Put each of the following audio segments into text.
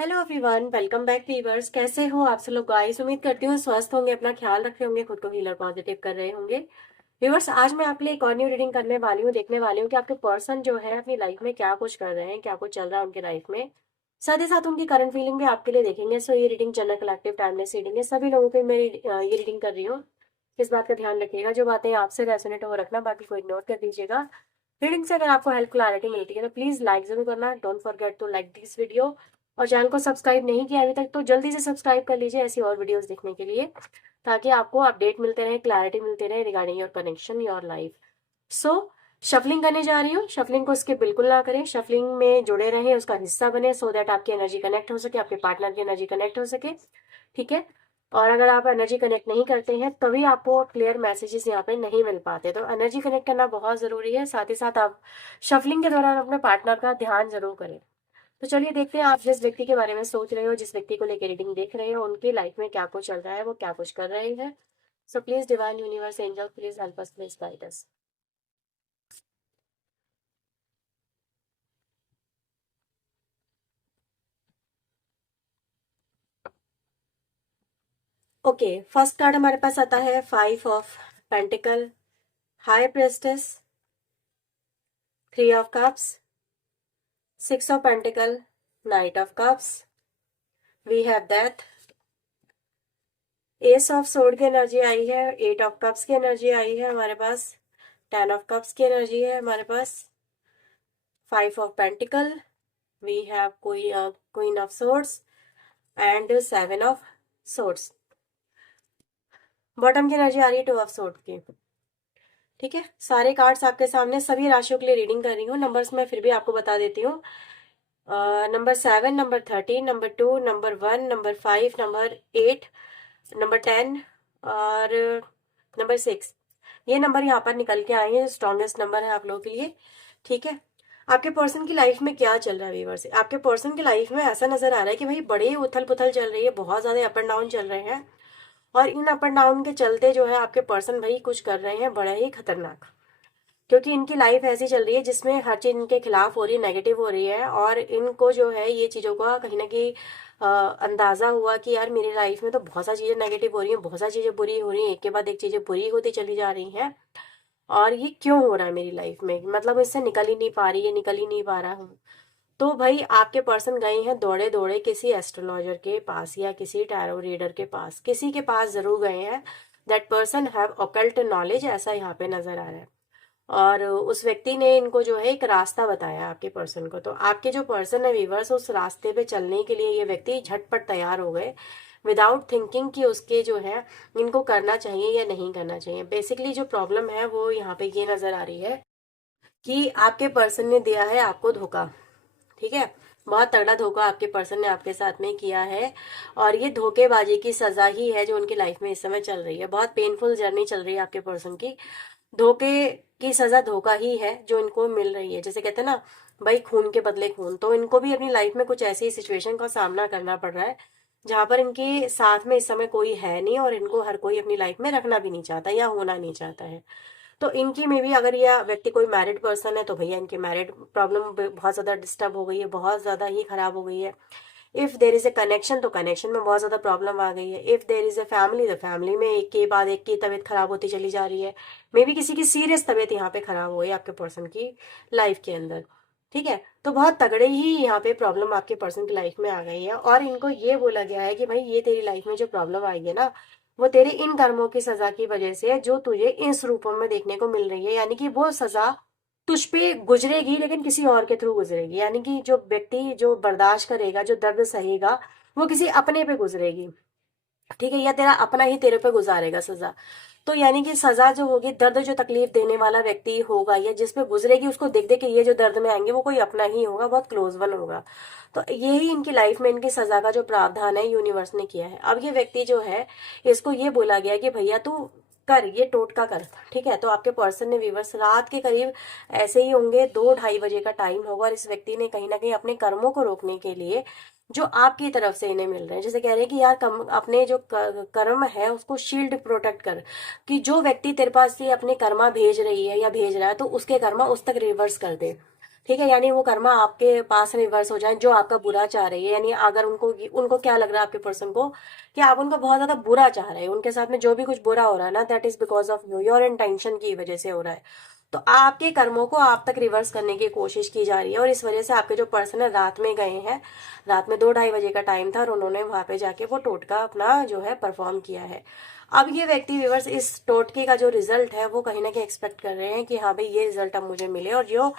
Hello everyone, welcome back viewers. कैसे हो आप सब लोग गाइस? उम्मीद करती हूँ स्वस्थ होंगे, अपना ख्याल रख रहे होंगे, खुद को हीलर पॉजिटिव कर रहे होंगे। व्यूअर्स, आज मैं आपके लिए एक और न्यू रीडिंग करने वाली हूँ, देखने वाली हूँ कि आपके पर्सन जो है अपनी लाइफ में क्या कुछ कर रहे हैं, क्या कुछ चल रहा है उनकी लाइफ में। साथ ही साथ उनकी करंट फीलिंग भी आपके लिए देखेंगे। सो ये reading general collective timeless reading है, सभी लोगों के मैं ये रीडिंग कर रही हूँ। इस बात का ध्यान रखिएगा, जो बातें आपसे रेजोनेट हो रखना, बाकी को इग्नोर कर दीजिएगा। रीडिंग से अगर आपको हेल्प क्लैरिटी मिलती है तो प्लीज लाइक जरूर करना, don't forget to like this video. और चैनल को सब्सक्राइब नहीं किया अभी तक तो जल्दी से सब्सक्राइब कर लीजिए ऐसी और वीडियोस देखने के लिए, ताकि आपको अपडेट मिलते रहे, क्लैरिटी मिलते रहे regarding your connection, your life. So shuffling करने जा रही हूँ। शफलिंग को स्किप बिल्कुल ना करें, शफलिंग में जुड़े रहें, उसका हिस्सा बने, सो दैट आपकी एनर्जी कनेक्ट हो सके, आपके पार्टनर की एनर्जी कनेक्ट हो सके। ठीक है। और अगर आप एनर्जी कनेक्ट नहीं करते हैं तभी आपको क्लियर मैसेजेस यहाँ पे नहीं मिल पाते, तो एनर्जी कनेक्ट करना बहुत जरूरी है। साथ ही साथ आप शफलिंग के दौरान अपने पार्टनर का ध्यान जरूर करें। तो चलिए देखते हैं, आप जिस व्यक्ति के बारे में सोच रहे हो, जिस व्यक्ति को लेकर रीडिंग देख रहे हो, उनकी लाइफ में क्या कुछ चल रहा है, वो क्या कुछ कर रहे हैं। So please divine universe angel please help us, please guide us. Okay, first card हमारे पास आता है 5 of pentacle, high priestess, 3 of cups, 6 of pentacle, knight of cups, we have death, ace of sword की energy आई है, 8 of cups की energy आई है हमारे पास, 10 ऑफ कप्स की एनर्जी है हमारे पास, 5 of pentacle, we have queen of swords and 7 of swords. Bottom की एनर्जी आ रही है 2 ऑफ सोर्ड की। ठीक है, सारे कार्ड्स आपके सामने, सभी राशियों के लिए रीडिंग कर रही हूँ। नंबर्स मैं फिर भी आपको बता देती हूँ। Number 7, number 13, number 2, number 1, number 5, number 8, number 10 और नंबर 6, ये नंबर यहाँ पर निकल के आए हैं, स्ट्रॉन्गेस्ट नंबर है आप लोगों के लिए। ठीक है। आपके पर्सन की लाइफ में क्या चल रहा है व्यूअर्स? आपके पर्सन की लाइफ में ऐसा नजर आ रहा है कि भाई बड़ी उथल पुथल चल रही है, बहुत ज्यादा अप एंड डाउन चल रहे हैं। और इन अप एंड डाउन के चलते जो है आपके पर्सन भाई कुछ कर रहे हैं बड़ा ही खतरनाक, क्योंकि इनकी लाइफ ऐसी चल रही है जिसमें हर चीज इनके खिलाफ हो रही है, नेगेटिव हो रही है। और इनको जो है ये चीजों का कहीं ना कहीं अंदाजा हुआ कि यार मेरी लाइफ में तो बहुत सारी चीजें नेगेटिव हो रही हैं, बहुत सारी चीजें बुरी हो रही हैं, एक के बाद एक चीजें बुरी होती चली जा रही हैं। और ये क्यों हो रहा है मेरी लाइफ में, मतलब इससे निकल ही नहीं पा रही है, निकल ही नहीं पा रहा हूँ। तो भाई आपके पर्सन गए हैं दौड़े दौड़े किसी एस्ट्रोलॉजर के पास या किसी टैरो रीडर के पास, किसी के पास जरूर गए हैं। That person have occult knowledge, ऐसा यहाँ पे नजर आ रहा है। और उस व्यक्ति ने इनको जो है एक रास्ता बताया आपके पर्सन को। तो आपके जो पर्सन है वीवर्स, उस रास्ते पे चलने के लिए ये व्यक्ति झटपट तैयार हो गए, विदाउट थिंकिंग कि उसके जो है इनको करना चाहिए या नहीं करना चाहिए। बेसिकली जो प्रॉब्लम है वो यहाँ पे ये नजर आ रही है कि आपके पर्सन ने दिया है आपको धोखा। ठीक है, बहुत तगड़ा धोखा आपके पर्सन ने आपके साथ में किया है। और ये धोखेबाजी की सजा ही है जो उनकी लाइफ में इस समय चल रही है। बहुत पेनफुल जर्नी चल रही है आपके पर्सन की। धोखे की सजा धोखा ही है जो इनको मिल रही है। जैसे कहते हैं ना भाई, खून के बदले खून, तो इनको भी अपनी लाइफ में कुछ ऐसी सिचुएशन का सामना करना पड़ रहा है जहां पर इनके साथ में इस समय कोई है नहीं, और इनको हर कोई अपनी लाइफ में रखना भी नहीं चाहता या होना नहीं चाहता है। तो इनकी में भी अगर यह व्यक्ति कोई मैरिड पर्सन है तो भैया इनकी मैरिड प्रॉब्लम बहुत ज्यादा डिस्टर्ब हो गई है, बहुत ज्यादा ही खराब हो गई है। If there is a connection तो कनेक्शन में बहुत ज्यादा प्रॉब्लम आ गई है। If there is a family तो फैमिली में एक के बाद एक की तबीयत खराब होती चली जा रही है। मे बी किसी की सीरियस तबीयत यहाँ पे खराब हो गई आपके पर्सन की लाइफ के अंदर। ठीक है, तो बहुत तगड़े ही यहाँ पे प्रॉब्लम आपके पर्सन की लाइफ में आ गई है। और इनको ये बोला गया है कि भाई ये तेरी लाइफ में जो प्रॉब्लम आई है ना, वो तेरे इन कर्मों की सजा की वजह से है जो तुझे इस रूपों में देखने को मिल रही है। यानी कि वो सजा तुझ पे गुजरेगी लेकिन किसी और के थ्रू गुजरेगी। यानी कि जो व्यक्ति जो बर्दाश्त करेगा, जो दर्द सहेगा, वो किसी अपने पे गुजरेगी। ठीक है, या तेरा अपना ही तेरे पे गुजारेगा सजा। तो यानी कि सजा जो होगी, दर्द जो तकलीफ देने वाला व्यक्ति होगा या जिस पे गुजरेगी, उसको देख देख के ये जो दर्द में आएंगे वो कोई अपना ही होगा, बहुत क्लोज वन होगा। तो यही इनकी लाइफ में इनकी सजा का जो प्रावधान है यूनिवर्स ने किया है। अब ये व्यक्ति जो है, इसको ये बोला गया कि भैया तू कर, ये टोटका कर। ठीक है, तो आपके पर्सन ने व्यूवर्स रात के करीब ऐसे ही होंगे 2-2:30 बजे का टाइम होगा, और इस व्यक्ति ने कहीं ना कहीं अपने कर्मों को रोकने के लिए जो आपकी तरफ से इन्हें मिल रहे हैं, जैसे कह रहे हैं कि यार अपने जो कर्म है उसको शील्ड प्रोटेक्ट कर, कि जो व्यक्ति तेरे पास से अपने कर्मा भेज रही है या भेज रहा है तो उसके कर्मा उस तक रिवर्स कर दे। ठीक है, यानी वो कर्मा आपके पास रिवर्स हो जाए जो आपका बुरा चाह रही है। यानी अगर उनको उनको क्या लग रहा है आपके पर्सन को कि आप उनको बहुत ज्यादा बुरा चाह रहे हैं, उनके साथ में जो भी कुछ बुरा हो रहा है ना, that is because of you, your intention की वजह से हो रहा है। तो आपके कर्मों को आप तक रिवर्स करने की कोशिश की जा रही है, और इस वजह से आपके जो पर्सन है रात में गए हैं, रात में 2-2:30 बजे का टाइम था, और उन्होंने वहां पे जाके वो टोटका अपना जो है परफॉर्म किया है। अब ये व्यक्ति व्यूअर्स इस टोटके का जो रिजल्ट है वो कहीं ना कहीं एक्सपेक्ट कर रहे हैं कि हाँ भाई ये रिजल्ट अब मुझे मिले, और जो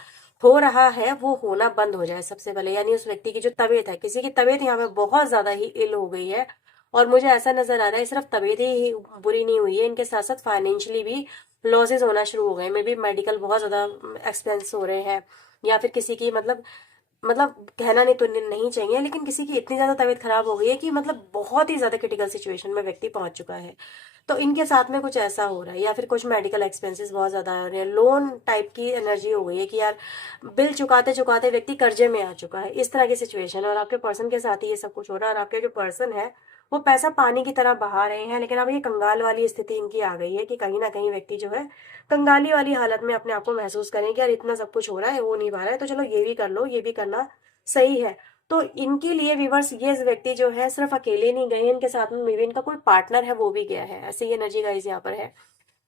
हो रहा है वो होना बंद हो जाए सबसे पहले। यानी उस व्यक्ति की जो तबीयत है, किसी की तबीयत यहाँ पे बहुत ज्यादा ही इल हो गई है, और मुझे ऐसा नजर आ रहा है सिर्फ तबीयत ही बुरी नहीं हुई है, इनके साथ साथ फाइनेंशियली भी लॉसेस होना शुरू हो गए। मे बी मेडिकल बहुत ज्यादा एक्सपेंस हो रहे हैं, या फिर किसी की मतलब कहना नहीं तो नहीं चाहिए, लेकिन किसी की इतनी ज्यादा तबीयत खराब हो गई है कि मतलब बहुत ही ज्यादा क्रिटिकल सिचुएशन में व्यक्ति पहुंच चुका है। तो इनके साथ में कुछ ऐसा हो रहा है, या फिर कुछ मेडिकल एक्सपेंसेस बहुत ज्यादा हो रहे हैं, लोन टाइप की एनर्जी हो गई है कि यार बिल चुकाते चुकाते व्यक्ति कर्जे में आ चुका है, इस तरह की सिचुएशन है। और आपके पर्सन के साथ ही ये सब कुछ हो रहा है, और आपके जो पर्सन है वो पैसा पानी की तरह बहा रहे हैं, लेकिन अब ये कंगाल वाली स्थिति इनकी आ गई है कि कहीं ना कहीं व्यक्ति जो है कंगाली वाली हालत में अपने आप को महसूस करें कि यार इतना सब कुछ हो रहा है, हो नहीं पा रहा है, तो चलो ये भी कर लो, ये भी करना सही है। तो इनके लिए व्यूवर्स ये व्यक्ति जो है सिर्फ अकेले नहीं गए, इनके साथ में मे बी इनका कोई पार्टनर है वो भी गया है, ऐसी ये एनर्जी गाइस यहाँ पर है,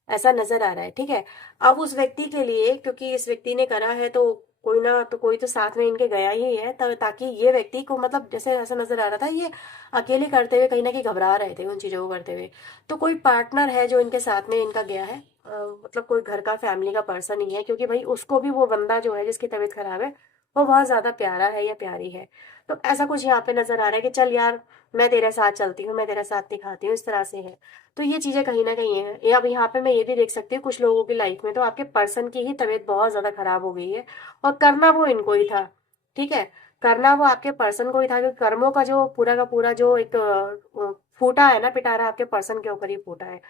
ऐसा नजर आ रहा है। ठीक है, अब उस व्यक्ति के लिए, क्योंकि इस व्यक्ति ने करा है तो कोई ना तो कोई तो साथ में इनके गया ही है, ताकि ये व्यक्ति को मतलब जैसे ऐसा नजर आ रहा था ये अकेले करते हुए कहीं ना कहीं घबरा रहे थे उन चीजों को करते हुए। तो कोई पार्टनर है जो इनके साथ में इनका गया है, मतलब कोई घर का फैमिली का पर्सन ही है, क्योंकि भाई उसको भी वो बंदा जो है जिसकी तबीयत खराब है वो बहुत ज्यादा प्यारा है या प्यारी है। तो ऐसा कुछ यहाँ पे नजर आ रहा है कि चल यार मैं तेरे साथ चलती हूँ, मैं तेरा साथ दिखाती हूँ, इस तरह से है। तो ये चीजें कहीं ना कहीं है। अब यहाँ पे मैं ये भी देख सकती हूँ कुछ लोगों की लाइफ में तो आपके पर्सन की ही तबीयत बहुत ज्यादा खराब हो गई है, और करना वो इनको ही था। ठीक है, करना वो आपके पर्सन को ही था, क्योंकि कर्मों का जो पूरा का पूरा जो एक फूटा है ना, पिटारा आपके पर्सन के ऊपर ही फूटा है।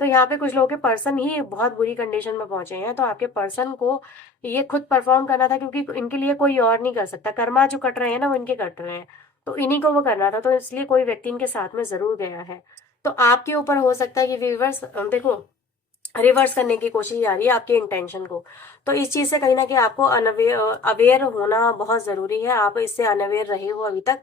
तो यहाँ पे कुछ लोगों के पर्सन ही बहुत बुरी कंडीशन में पहुंचे हैं, तो आपके पर्सन को ये खुद परफॉर्म करना था, क्योंकि इनके लिए कोई और नहीं कर सकता। कर्मा जो कट रहे हैं ना वो इनके कट रहे हैं, तो इन्हीं को वो करना था, तो इसलिए कोई व्यक्ति इनके साथ में जरूर गया है। तो आपके ऊपर हो सकता है कि व्यूवर्स देखो रिवर्स करने की कोशिश आ रही है आपके इंटेंशन को। तो इस चीज से कहीं ना कहीं आपको अनअवेयर अवेयर होना बहुत जरूरी है, आप इससे अनअवेयर रहे हो अभी तक।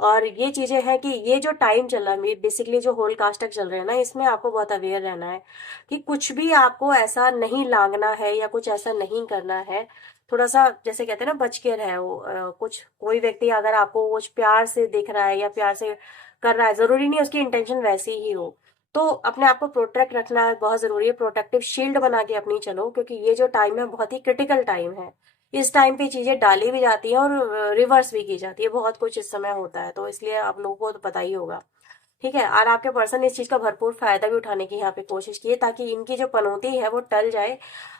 और ये चीजें हैं कि ये जो टाइम चल रहा है बेसिकली जो होल कास्ट तक चल रहे हैं ना, इसमें आपको बहुत अवेयर रहना है कि कुछ भी आपको ऐसा नहीं लांगना है या कुछ ऐसा नहीं करना है। थोड़ा सा जैसे कहते हैं ना बच के रहे हो। कुछ कोई व्यक्ति अगर आपको कुछ प्यार से देख रहा है या प्यार से कर रहा है, जरूरी नहीं उसकी इंटेंशन वैसी ही हो, तो अपने आप को प्रोटेक्ट रखना बहुत जरूरी है। प्रोटेक्टिव शील्ड बना के अपनी चलो, क्योंकि ये जो टाइम है बहुत ही क्रिटिकल टाइम है। इस टाइम पे चीजें डाली भी जाती हैं और रिवर्स भी की जाती है, बहुत कुछ इस समय होता है, तो इसलिए आप लोगों को तो पता ही होगा। ठीक है, और आपके पर्सन ने इस चीज का भरपूर फायदा भी उठाने की यहाँ पे कोशिश की है, ताकि इनकी जो पनौती है वो टल जाए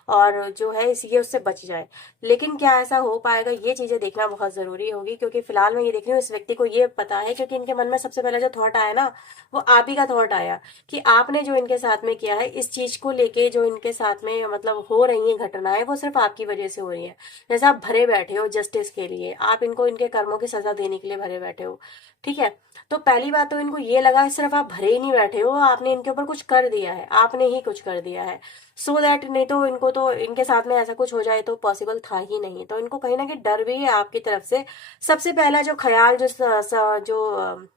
और जो है ये उससे बच जाए। लेकिन क्या ऐसा हो पाएगा, ये चीजें देखना बहुत जरूरी होगी, क्योंकि फिलहाल मैं ये देख रही हूँ इस व्यक्ति को ये पता है, क्योंकि इनके मन में सबसे पहला जो थॉट आया ना वो आप ही का थॉट आया कि आपने जो इनके साथ में किया है, इस चीज को लेके जो इनके साथ में मतलब हो रही है घटनाएं, वो सिर्फ आपकी वजह से हो रही है। जैसे आप भरे बैठे हो जस्टिस के लिए, आप इनको इनके कर्मों की सजा देने के लिए भरे बैठे हो। ठीक है, तो पहली बात तो इनको ये लगा सिर्फ आप भरे ही नहीं बैठे हो, आपने इनके ऊपर कुछ कर दिया है, आपने ही कुछ कर दिया है। सो दैट नहीं तो इनको तो इनके साथ में ऐसा कुछ हो जाए तो पॉसिबल था ही नहीं, तो इनको कहीं ना कहीं डर भी है आपकी तरफ से। सबसे पहला जो ख्याल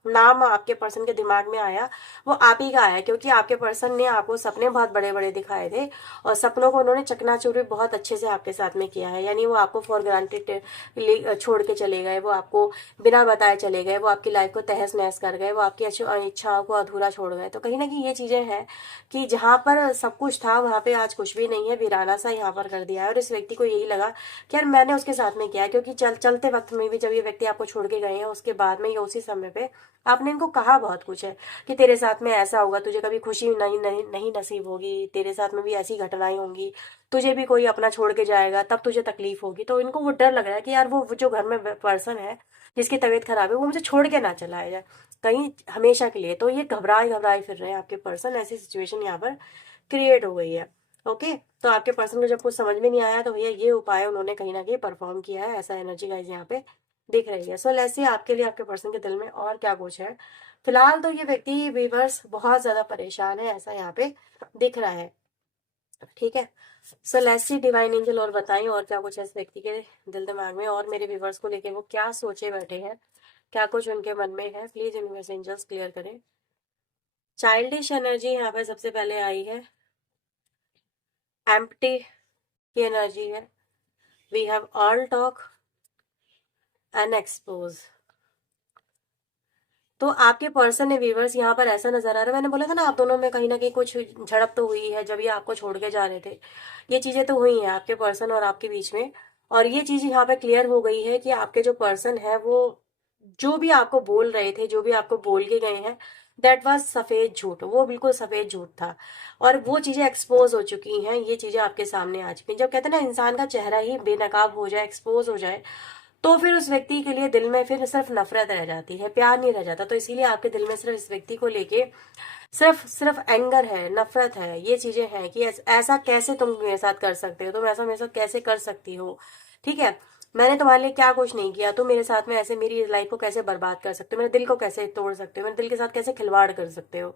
नाम आपके पर्सन के दिमाग में आया वो आप ही का आया, क्योंकि आपके पर्सन ने आपको सपने बहुत बड़े बड़े दिखाए थे, और सपनों को उन्होंने चकनाचूर भी बहुत अच्छे से आपके साथ में किया है। यानी वो आपको फॉर ग्रांटेड छोड़ के चले गए, वो आपको बिना बताए चले गए, वो आपकी लाइफ को तहस नहस कर गए, वो आपकी इच्छाओं को अधूरा छोड़ गए। तो कहीं ना कहीं ये चीजें हैं कि जहां पर सब कुछ था वहां पे आज कुछ भी नहीं है, वीराना सा यहाँ पर कर दिया है। और इस व्यक्ति को यही लगा कि यार मैंने उसके साथ में किया है, क्योंकि चलते वक्त में भी जब ये व्यक्ति आपको छोड़ के गए हैं उसके बाद में या उसी समय पे आपने इनको कहा बहुत कुछ है कि तेरे साथ में ऐसा होगा, तुझे कभी खुशी नहीं नसीब होगी, तेरे साथ में भी ऐसी घटनाएं होंगी, तुझे भी कोई अपना छोड़ के जाएगा तब तुझे तकलीफ होगी। तो इनको वो डर लग रहा है कि यार वो जो घर में पर्सन है जिसकी तबीयत खराब है वो मुझे छोड़ के ना चला जाए कहीं हमेशा के लिए। तो ये घबराए घबराए फिर रहे हैं आपके पर्सन, ऐसी सिचुएशन यहाँ पर क्रिएट हो गई है। ओके, तो आपके पर्सन को जब कुछ समझ में नहीं आया तो भैया ये उपाय उन्होंने कहीं ना कहीं परफॉर्म किया है, ऐसा एनर्जी गाइज यहाँ पे दिख रही है। सो लेट्स सी आपके लिए आपके पर्सन के दिल में और क्या कुछ है। फिलहाल तो ये व्यक्ति व्यूअर्स बहुत ज्यादा परेशान है, ऐसा यहाँ पे दिख रहा है। ठीक है। So let's see divine angel और बताएं और क्या कुछ है इस व्यक्ति के दिल दिमाग में, और मेरे व्यूवर्स को लेके वो क्या सोचे बैठे हैं, क्या कुछ उनके मन में है। प्लीज यूनिवर्स एंजल्स क्लियर करें। चाइल्डिश एनर्जी यहाँ पे सबसे पहले आई है, एम्प्टी की एनर्जी है। We have all talk and expose. तो आपके पर्सन ने व्यूवर्स यहाँ पर ऐसा नजर आ रहा है, मैंने बोला था ना आप दोनों में कहीं ना कहीं कुछ झड़प तो हुई है जब ये आपको छोड़ के जा रहे थे। ये चीजें तो हुई हैं आपके पर्सन और आपके बीच में, और ये चीज यहाँ पे क्लियर हो गई है कि आपके जो पर्सन है वो जो भी आपको बोल रहे थे, जो भी आपको बोल के गए हैं, दैट वाज सफेद झूठ, वो बिल्कुल सफेद झूठ था। और वो चीजें एक्सपोज हो चुकी हैं, ये चीजें आपके सामने आ चुकी हैं। जब कहते हैं ना इंसान का चेहरा ही बेनकाब हो जाए, एक्सपोज हो जाए, तो फिर उस व्यक्ति के लिए दिल में फिर सिर्फ नफरत रह जाती है, प्यार नहीं रह जाता। तो इसीलिए आपके दिल में सिर्फ इस व्यक्ति को लेके सिर्फ सिर्फ एंगर है, नफरत है, ये चीजें हैं कि ऐसा कैसे तुम मेरे साथ कर सकते हो, तुम ऐसा मेरे साथ कैसे कर सकती हो। ठीक है, मैंने तुम्हारे लिए क्या कुछ नहीं किया, तुम मेरे साथ में ऐसे मेरी लाइफ को कैसे बर्बाद कर सकते हो, मेरे दिल को कैसे तोड़ सकते हो, मेरे दिल के साथ कैसे खिलवाड़ कर सकते हो।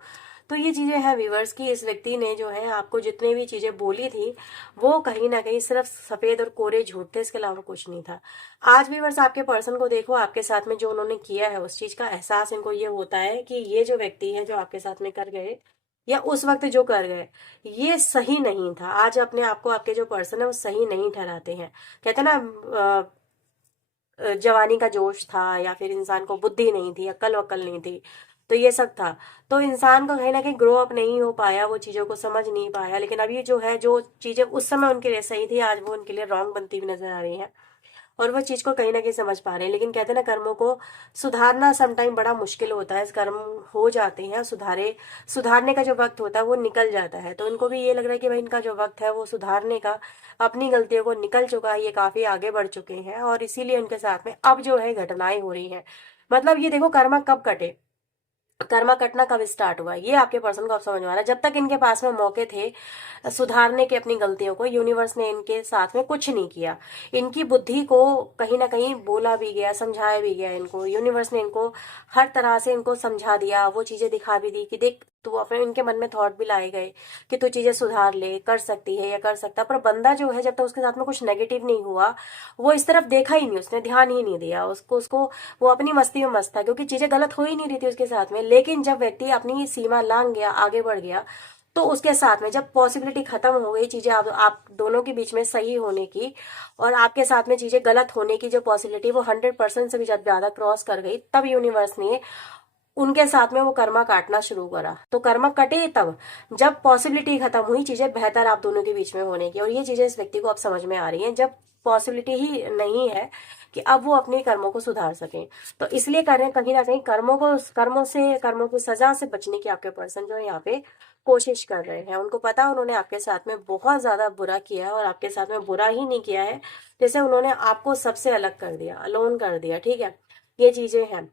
तो ये चीजें हैं व्यूवर्स की, इस व्यक्ति ने जो है आपको जितने भी चीजें बोली थी वो कहीं ना कहीं सिर्फ सफेद और कोरे झूठ थे, इसके अलावा कुछ नहीं था। आज व्यूवर्स आपके पर्सन को देखो, आपके साथ में जो उन्होंने किया है उस चीज का एहसास इनको ये होता है कि ये जो व्यक्ति है जो आपके साथ में कर गए या उस वक्त जो कर गए, ये सही नहीं था। आज अपने आप को आपके जो पर्सन है वो सही नहीं ठहराते हैं। कहते हैं ना जवानी का जोश था, या फिर इंसान को बुद्धि नहीं थी, अक्ल वक्ल नहीं थी, तो ये सब था। तो इंसान को कहीं ना कहीं ग्रो अप नहीं हो पाया, वो चीजों को समझ नहीं पाया। लेकिन अभी जो है, जो चीजें उस समय उनके लिए सही थी आज वो उनके लिए रॉन्ग बनती हुई नजर आ रही है, और वो चीज को कहीं ना कहीं समझ पा रहे हैं। लेकिन कहते हैं ना कर्मों को सुधारना समटाइम बड़ा मुश्किल होता है। कर्म हो जाते हैं, सुधारने का जो वक्त होता है वो निकल जाता है। तो उनको भी ये लग रहा है कि भाई इनका जो वक्त है वो सुधारने का, अपनी गलतियों को निकल चुका है, ये काफी आगे बढ़ चुके हैं, और इसीलिए उनके साथ में अब जो है घटनाएं हो रही हैं। मतलब ये देखो कर्मा कब कटे, कर्मा कटना कब स्टार्ट हुआ, ये आपके पर्सन को अब समझ में आ रहा है। जब तक इनके पास में मौके थे सुधारने के अपनी गलतियों को, यूनिवर्स ने इनके साथ में कुछ नहीं किया। इनकी बुद्धि को कहीं ना कहीं बोला भी गया, समझाया भी गया इनको, यूनिवर्स ने इनको हर तरह से इनको समझा दिया, वो चीजें दिखा भी दी कि देख तू अपने, इनके मन में थॉट भी लाए गए कि तू चीजें सुधार ले, कर सकती है या कर सकता। पर बंदा जो है जब तक उसके साथ में कुछ नेगेटिव नहीं हुआ, वो इस तरफ देखा ही नहीं, उसने ध्यान ही नहीं दिया, उसको उसको वो अपनी मस्ती में मस्त था, क्योंकि चीजें गलत हो ही नहीं रही थी उसके साथ में। लेकिन जब व्यक्ति अपनी सीमा लांग गया, आगे बढ़ गया, तो उसके साथ में जब पॉसिबिलिटी खत्म हो गई चीजें आप दोनों के बीच में सही होने की, और आपके साथ में चीजें गलत होने की जो पॉसिबिलिटी वो 100% से भी जब ज्यादा क्रॉस कर गई, तब यूनिवर्स ने उनके साथ में वो कर्मा काटना शुरू करा। तो कर्मा कटे तब जब पॉसिबिलिटी खत्म हुई चीजें बेहतर आप दोनों के बीच में होने की, और ये चीजें इस व्यक्ति को अब समझ में आ रही हैं। जब पॉसिबिलिटी ही नहीं है कि अब वो अपने कर्मों को सुधार सकें, तो इसलिए करें कहीं ना कहीं कर्मों की सजा से बचने की आपके पर्सन जो है यहाँ पे कोशिश कर रहे हैं। उनको पता है उन्होंने आपके साथ में बहुत ज्यादा बुरा किया है, और आपके साथ में बुरा ही नहीं किया है, जैसे उन्होंने आपको सबसे अलग कर दिया, अलोन कर दिया। ठीक है, ये चीजें हैं।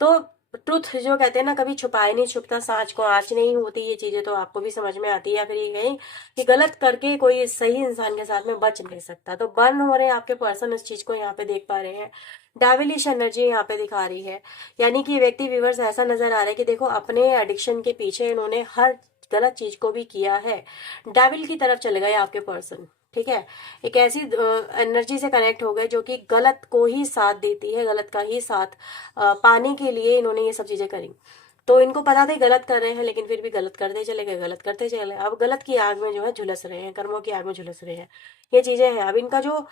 तो ट्रुथ जो कहते हैं ना, कभी छुपाए नहीं छुपता, सांच को आंच नहीं होती, ये चीजें तो आपको भी समझ में आती है। या फिर ये कहीं कि गलत करके कोई सही इंसान के साथ में बच नहीं सकता। तो बर्न हो रहे हैं आपके पर्सन, इस चीज को यहाँ पे देख पा रहे हैं। डेविलिश एनर्जी यहाँ पे दिखा रही है, यानी कि व्यक्ति व्यूवर्स ऐसा नजर आ रहा है कि देखो अपने एडिक्शन के पीछे इन्होंने हर गलत चीज को भी किया है, डेविल की तरफ चले गए आपके पर्सन। ठीक है, एक ऐसी एनर्जी से कनेक्ट हो गए जो कि गलत को ही साथ देती है, गलत का ही साथ पाने के लिए इन्होंने ये सब चीजें करी। तो इनको पता था गलत कर रहे हैं, लेकिन फिर भी गलत करते चले गए, गलत करते चले गए। अब गलत की आग में जो है झुलस रहे हैं, कर्मों की आग में झुलस रहे हैं, ये चीजें हैं। अब इनका जो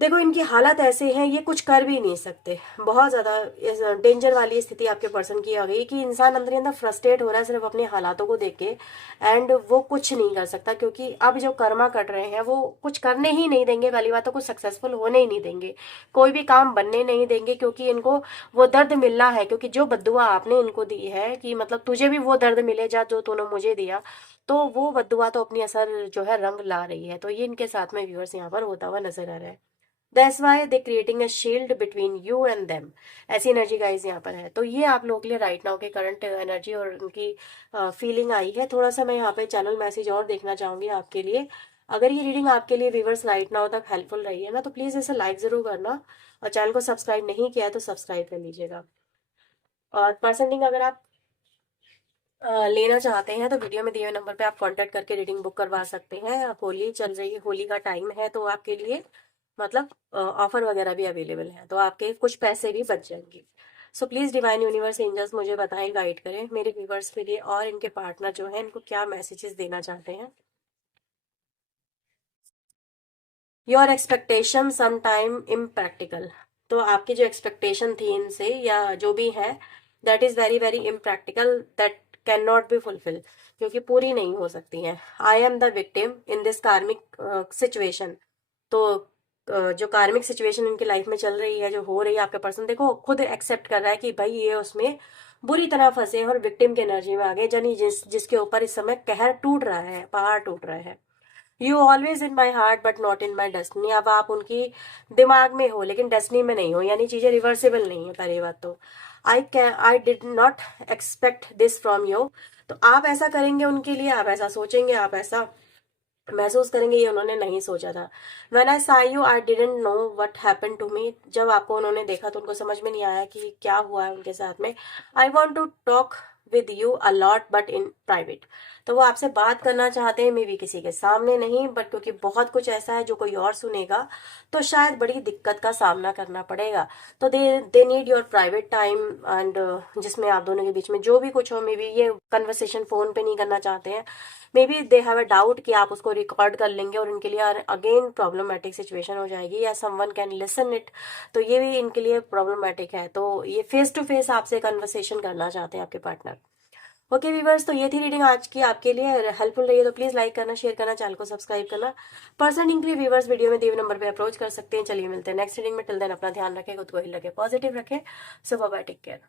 देखो इनकी हालत ऐसे है, ये कुछ कर भी नहीं सकते। बहुत ज्यादा डेंजर वाली स्थिति आपके पर्सन की आ गई कि इंसान अंदर ही अंदर फ्रस्ट्रेट हो रहा है सिर्फ अपने हालातों को देख के, एंड वो कुछ नहीं कर सकता, क्योंकि अब जो कर्मा कट रहे हैं वो कुछ करने ही नहीं देंगे। पहली बात तो कुछ सक्सेसफुल होने ही नहीं देंगे, कोई भी काम बनने नहीं देंगे, क्योंकि इनको वो दर्द मिलना है। क्योंकि जो बद्दुआ आपने इनको दी है कि मतलब तुझे भी वो दर्द मिले जा जो तूने मुझे दिया, तो वो बद्दुआ तो अपनी असर जो है रंग ला रही है। तो ये इनके साथ में व्यूअर्स यहाँ पर होता हुआ नजर आ रहा है। That's why they creating a shield between you and them, ऐसी एनर्जी गाइस यहाँ पर है। तो ये आप लोगों के लिए राइट नाउ के करंट एनर्जी और उनकी फीलिंग आई है। थोड़ा सा मैं यहाँ पे चैनल मैसेज और देखना चाहूंगी आपके लिए। अगर ये रीडिंग आपके लिए व्यूवर्स राइट नाउ तक हेल्पफुल रही है ना, तो प्लीज इसे लाइक जरूर करना, और चैनल को सब्सक्राइब नहीं किया है तो सब्सक्राइब कर लीजिएगा। और पर्सन लिंक अगर आप लेना चाहते हैं तो वीडियो में दिए हुए नंबर पे आप कांटेक्ट करके रीडिंग बुक करवा सकते हैं। अब होली चल रही है, होली का टाइम है, तो आपके लिए मतलब ऑफर वगैरह भी अवेलेबल है, तो आपके कुछ पैसे भी बच जाएंगे। So please divine universe angels मुझे बताएं, गाइड करें मेरे व्यूवर्स के लिए और इनके पार्टनर जो है इनको क्या मैसेजेस देना चाहते हैं। Your expectation some time impractical. तो आपकी जो एक्सपेक्टेशन थी इनसे या जो भी है, that is very very impractical, that can not be fulfil, क्योंकि पूरी नहीं हो सकती हैं। I am the victim in this कार्मिक सिचुएशन। तो जो कार्मिक सिचुएशन इनकी लाइफ में चल रही है, जो हो रही है, आपका पर्सन देखो खुद एक्सेप्ट कर रहा है कि भाई ये उसमें बुरी तरह फंसे हैं और विक्टिम की एनर्जी में आ गए, यानी जिसके ऊपर इस समय कहर टूट रहा है, पहाड़ टूट रहा है। You always in my heart but not in my destiny. अब आप उनकी दिमाग में हो लेकिन डेस्टिनी में नहीं हो, यानी चीजें रिवर्सेबल नहीं है। पहली बात तो I did not expect this from you. तो आप ऐसा करेंगे उनके लिए, आप ऐसा सोचेंगे, आप ऐसा महसूस करेंगे, ये उन्होंने नहीं सोचा था। When I saw you, I didn't know what happened to me। जब आपको उन्होंने देखा तो उनको समझ में नहीं आया कि क्या हुआ है उनके साथ में। I want to talk with you a lot but in private। तो वो आपसे बात करना चाहते हैं, मे बी किसी के सामने नहीं, बट क्योंकि बहुत कुछ ऐसा है जो कोई और सुनेगा तो शायद बड़ी दिक्कत का सामना करना पड़ेगा। तो they need your private time and जिसमें आप दोनों के बीच में जो भी कुछ हो, मे बी ये कन्वर्सेशन फोन पे नहीं करना चाहते हैं, may be they have a doubt कि आप उसको रिकॉर्ड कर लेंगे और इनके लिए अगेन प्रॉब्लमेटिक सिचुएशन हो जाएगी, या समवन कैन लिसन इट, तो ये भी इनके लिए प्रॉब्लमेटिक है। तो ये फेस टू फेस आपसे कन्वर्सेशन करना चाहते हैं आपके पार्टनर। ओके व्यूवर्स, तो ये थी रीडिंग आज की आपके लिए। हेल्पफुल रही है तो प्लीज लाइक करना, शेयर करना, चैनल को सब्सक्राइब करना। पर्सनल रीडिंग के लिए व्यूवर्स वीडियो में दिए हुए नंबर पे अप्रोच कर सकते हैं। चलिए मिलते हैं नेक्स्ट रीडिंग में। टिल देन अपना ध्यान रखें, खुद को हिल रखें, पॉजिटिव रखें। सो बाय, टेक केयर।